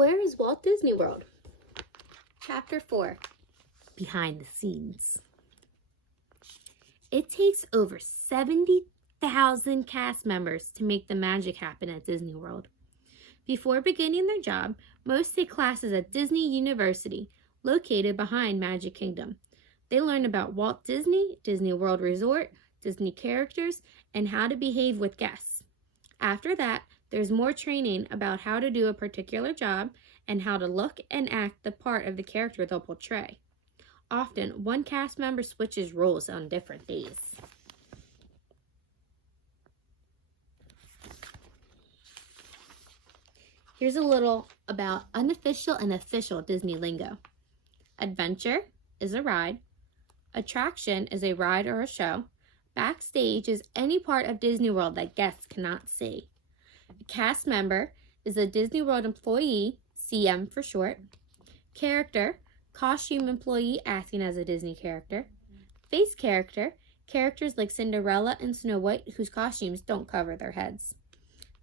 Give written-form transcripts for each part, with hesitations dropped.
Where is Walt Disney World? Chapter 4, Behind the Scenes. It takes over 70,000 cast members to make the magic happen at Disney World. Before beginning their job, most take classes at Disney University, located behind Magic Kingdom. They learn about Walt Disney, Disney World Resort, Disney characters, and how to behave with guests. After that, there's more training about how to do a particular job and how to look and act the part of the character they'll portray. Often, one cast member switches roles on different days. Here's a little about unofficial and official Disney lingo. Adventure is a ride. Attraction is a ride or a show. Backstage is any part of Disney World that guests cannot see. A cast member is a Disney World employee, CM for short. Character, costume employee acting as a Disney character. Face character, characters like Cinderella and Snow White whose costumes don't cover their heads.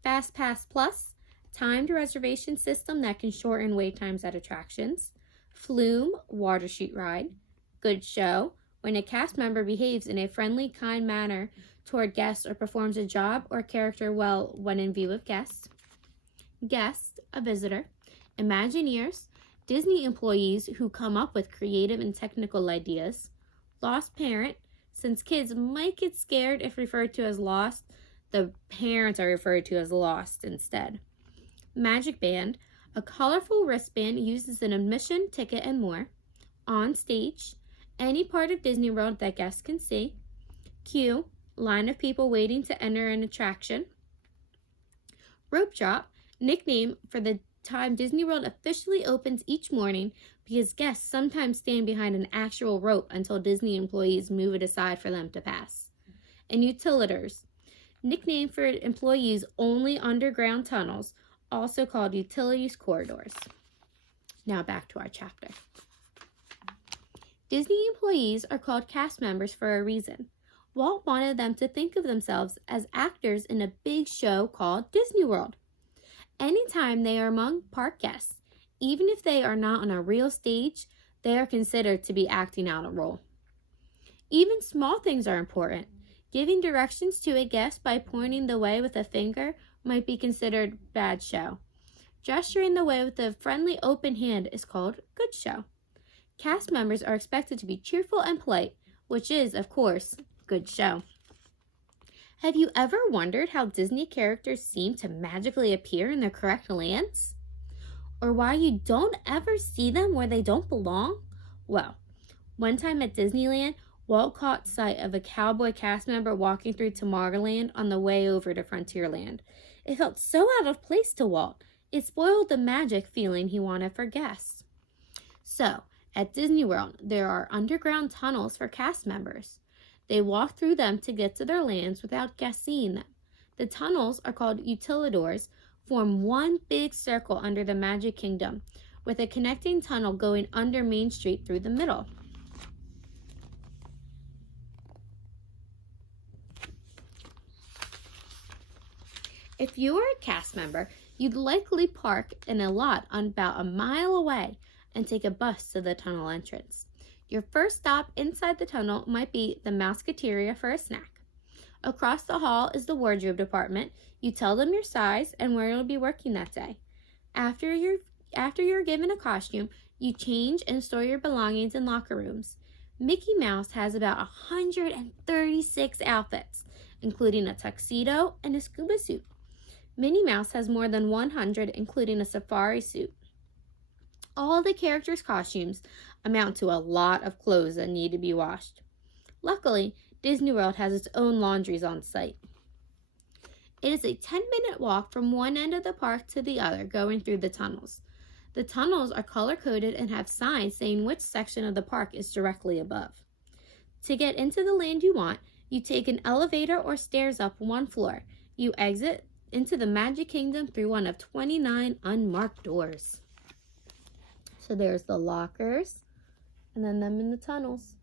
Fast Pass Plus, timed reservation system that can shorten wait times at attractions. Flume, water sheet ride. Good show, when a cast member behaves in a friendly, kind manner toward guests or performs a job or character well when in view of guests. Guest, a visitor. Imagineers, Disney employees who come up with creative and technical ideas. Lost parent, since kids might get scared if referred to as lost, the parents are referred to as lost instead. Magic band, a colorful wristband used as an admission ticket and more. On stage, any part of Disney World that guests can see. Queue, line of people waiting to enter an attraction. Rope drop, nickname for the time Disney World officially opens each morning because guests sometimes stand behind an actual rope until Disney employees move it aside for them to pass. And utilitors, nickname for employees only underground tunnels, also called utilities corridors. Now back to our chapter. Disney employees are called cast members for a reason. Walt wanted them to think of themselves as actors in a big show called Disney World. Anytime they are among park guests, even if they are not on a real stage, they are considered to be acting out a role. Even small things are important. Giving directions to a guest by pointing the way with a finger might be considered bad show. Gesturing the way with a friendly open hand is called good show. Cast members are expected to be cheerful and polite, which is, of course, good show. Have you ever wondered how Disney characters seem to magically appear in their correct lands? Or why you don't ever see them where they don't belong? Well, one time at Disneyland, Walt caught sight of a cowboy cast member walking through Tomorrowland on the way over to Frontierland. It felt so out of place to Walt. It spoiled the magic feeling he wanted for guests. So, at Disney World, there are underground tunnels for cast members. They walk through them to get to their lands without guests seeing them. The tunnels are called utilidors, form one big circle under the Magic Kingdom, with a connecting tunnel going under Main Street through the middle. If you are a cast member, you'd likely park in a lot about a mile away and take a bus to the tunnel entrance. Your first stop inside the tunnel might be the Mouseketeria for a snack. Across the hall is the wardrobe department. You tell them your size and where you'll be working that day. After you're given a costume, you change and store your belongings in locker rooms. Mickey Mouse has about 136 outfits, including a tuxedo and a scuba suit. Minnie Mouse has more than 100, including a safari suit. All the characters' costumes amount to a lot of clothes that need to be washed. Luckily, Disney World has its own laundries on site. It is a 10-minute walk from one end of the park to the other, going through the tunnels. The tunnels are color-coded and have signs saying which section of the park is directly above. To get into the land you want, you take an elevator or stairs up one floor. You exit into the Magic Kingdom through one of 29 unmarked doors. So there's the lockers, and then them in the tunnels.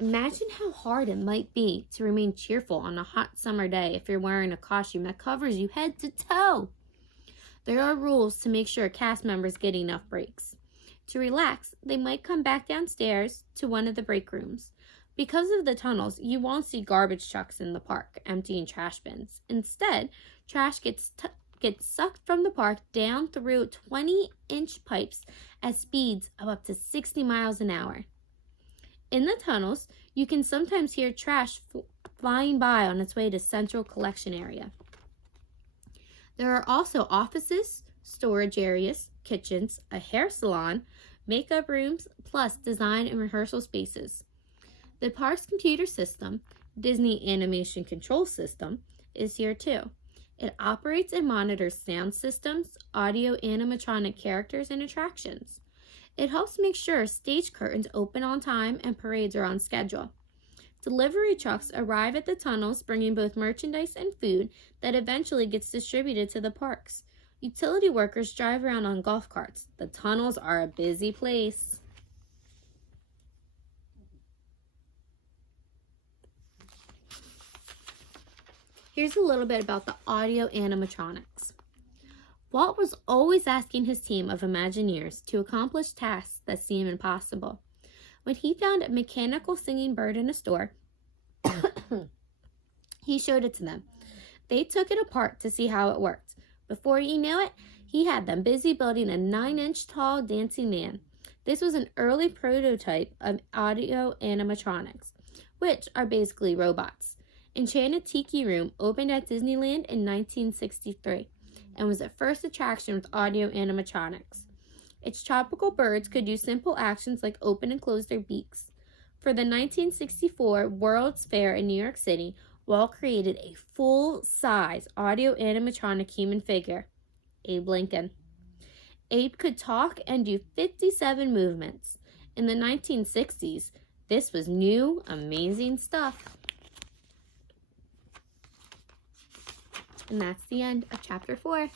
Imagine how hard it might be to remain cheerful on a hot summer day if you're wearing a costume that covers you head to toe. There are rules to make sure cast members get enough breaks. To relax, they might come back downstairs to one of the break rooms. Because of the tunnels, you won't see garbage trucks in the park emptying trash bins. Instead, trash gets sucked from the park down through 20-inch pipes at speeds of up to 60 miles an hour. In the tunnels, you can sometimes hear trash flying by on its way to Central Collection Area. There are also offices, storage areas, kitchens, a hair salon, makeup rooms, plus design and rehearsal spaces. The park's computer system, Disney Animation Control System, is here too. It operates and monitors sound systems, audio-animatronic characters, and attractions. It helps make sure stage curtains open on time and parades are on schedule. Delivery trucks arrive at the tunnels bringing both merchandise and food that eventually gets distributed to the parks. Utility workers drive around on golf carts. The tunnels are a busy place. Here's a little bit about the audio-animatronics. Walt was always asking his team of Imagineers to accomplish tasks that seem impossible. When he found a mechanical singing bird in a store, he showed it to them. They took it apart to see how it worked. Before you knew it, he had them busy building a 9-inch tall dancing man. This was an early prototype of audio-animatronics, which are basically robots. Enchanted Tiki Room opened at Disneyland in 1963 and was the first attraction with audio-animatronics. Its tropical birds could do simple actions like open and close their beaks. For the 1964 World's Fair in New York City, Walt created a full-size audio-animatronic human figure, Abe Lincoln. Abe could talk and do 57 movements. In the 1960s, this was new, amazing stuff. And that's the end of Chapter 4.